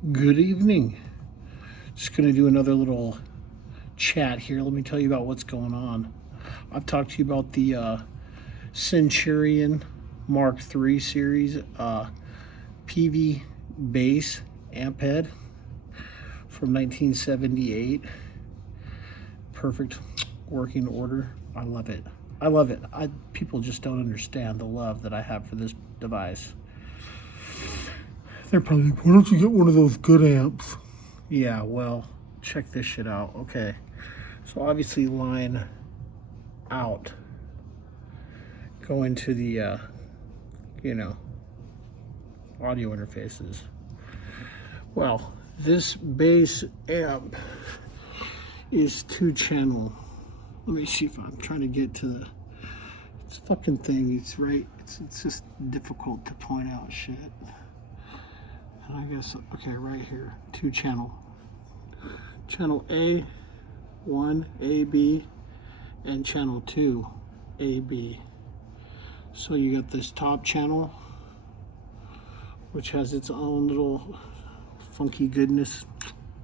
Good evening. Just going to do another little chat here. Let me tell you about what's going on. I've talked to you about the Centurion Mark III series Peavey bass amp head from 1978. Perfect working order. I love it. I love it. People just don't understand the love that I have for this device. They're probably like, why don't you get one of those good amps? Yeah, well, check this shit out. Okay, so obviously line out, go into the, audio interfaces. Well, this bass amp is 2-channel. Let me see if I'm trying to get to the this fucking thing. It's right. It's just difficult to point out shit. And I guess, okay, right here, 2-channel. Channel A1, AB, and channel 2, AB. So you got this top channel, which has its own little funky goodness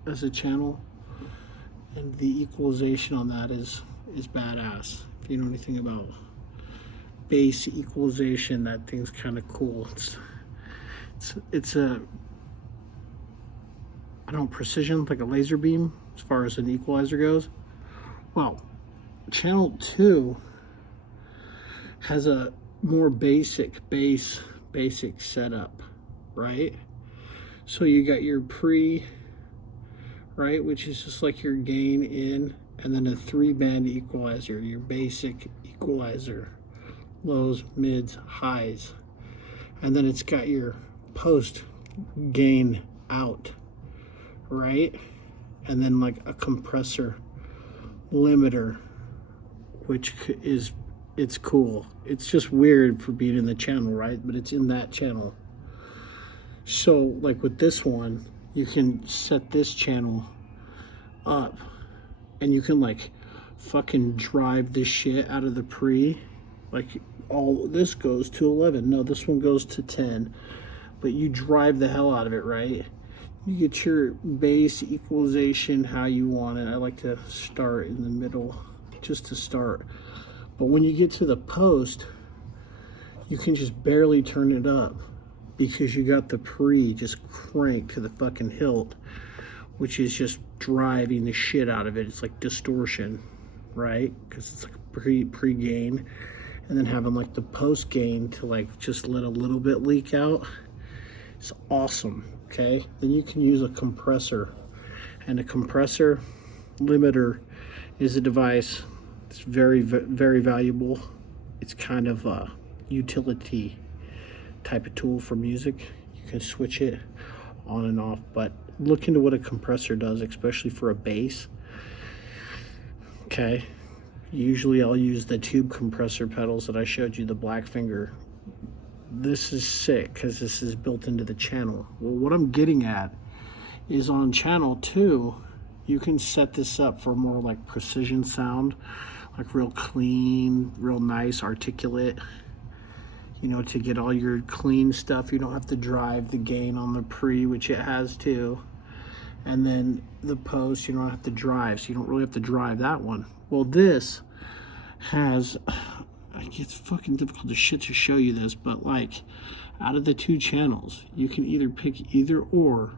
as a channel. And the equalization on that is badass. If you know anything about bass equalization, that thing's kind of cool. It's a, I don't know, precision, like a laser beam as far as an equalizer goes. Well, channel 2 has a more basic setup, right? So you got your pre, right, which is just like your gain in, and then a 3-band equalizer, your basic equalizer, lows, mids, highs. And then it's got your post gain out, right? And then like a compressor limiter, which is, it's cool. It's just weird for being in the channel, right? But it's in that channel. So like with this one, you can set this channel up and you can like fucking drive the shit out of the pre. Like all this goes to 11. No, this one goes to 10. But you drive the hell out of it, right? You get your bass equalization how you want it. I like to start in the middle just to start. But when you get to the post, you can just barely turn it up because you got the pre just cranked to the fucking hilt, which is just driving the shit out of it. It's like distortion, right? Because it's like pre-gain, and then having like the post gain to like just let a little bit leak out. It's awesome. Okay, then you can use a compressor, and a compressor limiter is a device. It's very, very valuable. It's kind of a utility type of tool for music. You can switch it on and off, but look into what a compressor does, especially for a bass. Okay, usually I'll use the tube compressor pedals that I showed you, the black finger. This is sick because this is built into the channel. Well, what I'm getting at is on channel 2, you can set this up for more like precision sound, like real clean, real nice, articulate, you know, to get all your clean stuff. You don't have to drive the gain on the pre, which it has too. And then the post, you don't have to drive, so you don't really have to drive that one. Well, this has, it's fucking difficult to show you this, but like out of the 2 channels, you can either pick either or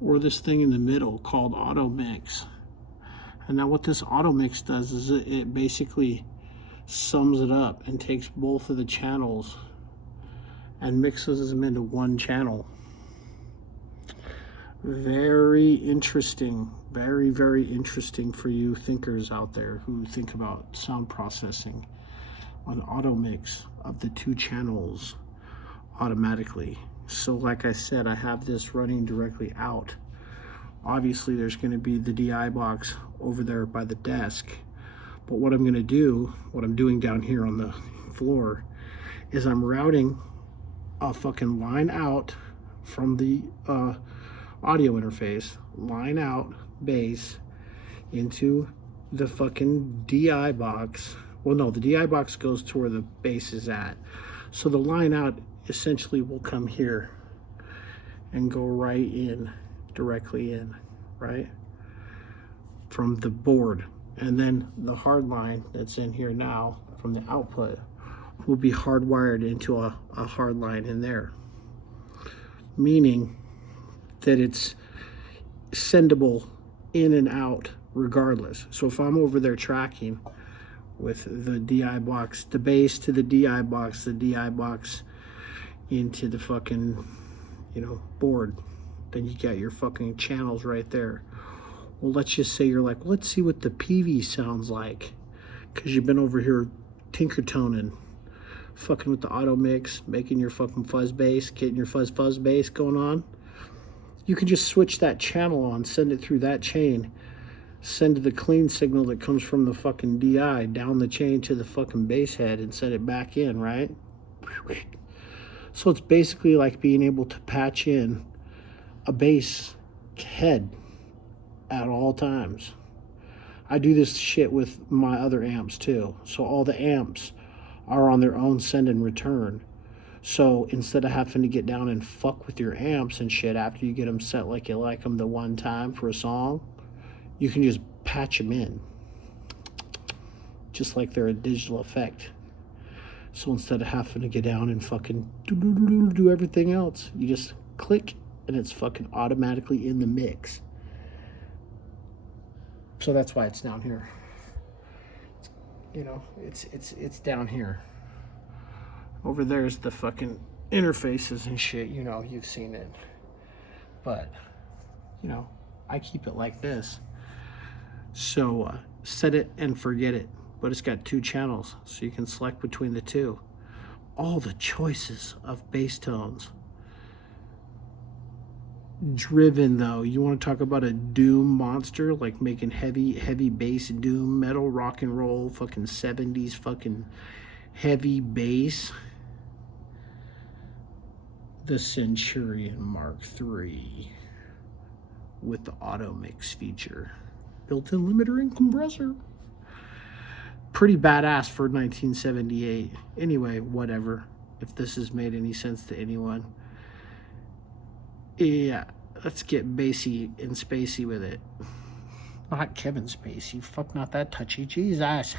this thing in the middle called auto mix. And now what this auto mix does is it basically sums it up and takes both of the channels and mixes them into one channel. Very interesting, very, very interesting for you thinkers out there who think about sound processing. An auto mix of the 2 channels automatically. So like I said, I have this running directly out. Obviously there's going to be the DI box over there by the desk, but what I'm going to do, what I'm doing down here on the floor, is I'm routing a fucking line out from the audio interface, line out bass into the fucking DI box. Well, no, the DI box goes to where the bass is at. So the line out essentially will come here and go right in directly in, right? From the board. And then the hard line that's in here now from the output will be hardwired into a hard line in there. Meaning that it's sendable in and out regardless. So if I'm over there tracking with the DI box, the bass to the DI box into the fucking, you know, board, then you got your fucking channels right there. Well, let's just say you're like, let's see what the Peavey sounds like, because you've been over here tinker toning, fucking with the auto mix, making your fucking fuzz bass, getting your fuzz bass going on. You can just switch that channel on, send it through that chain, send the clean signal that comes from the fucking DI down the chain to the fucking bass head and send it back in, right? So it's basically like being able to patch in a bass head at all times. I do this shit with my other amps too. So all the amps are on their own send and return. So instead of having to get down and fuck with your amps and shit after you get them set like you like them the one time for a song, you can just patch them in. Just like they're a digital effect. So instead of having to get down and fucking do everything else, you just click and it's fucking automatically in the mix. So that's why it's down here. You know, it's down here. Over there's the fucking interfaces and shit, you know, you've seen it. But, you know, I keep it like this. So set it and forget it. But it's got 2 channels, so you can select between the 2. All the choices of bass tones. Driven though, you want to talk about a doom monster, like making heavy bass doom metal rock and roll fucking 70s fucking heavy bass. The Centurion Mark III with the auto mix feature, built-in limiter and compressor. Pretty badass for 1978. Anyway, whatever, if this has made any sense to anyone. Yeah, let's get bassy and spacey with it. Not Kevin Spacey. Fuck, not that touchy. Jesus.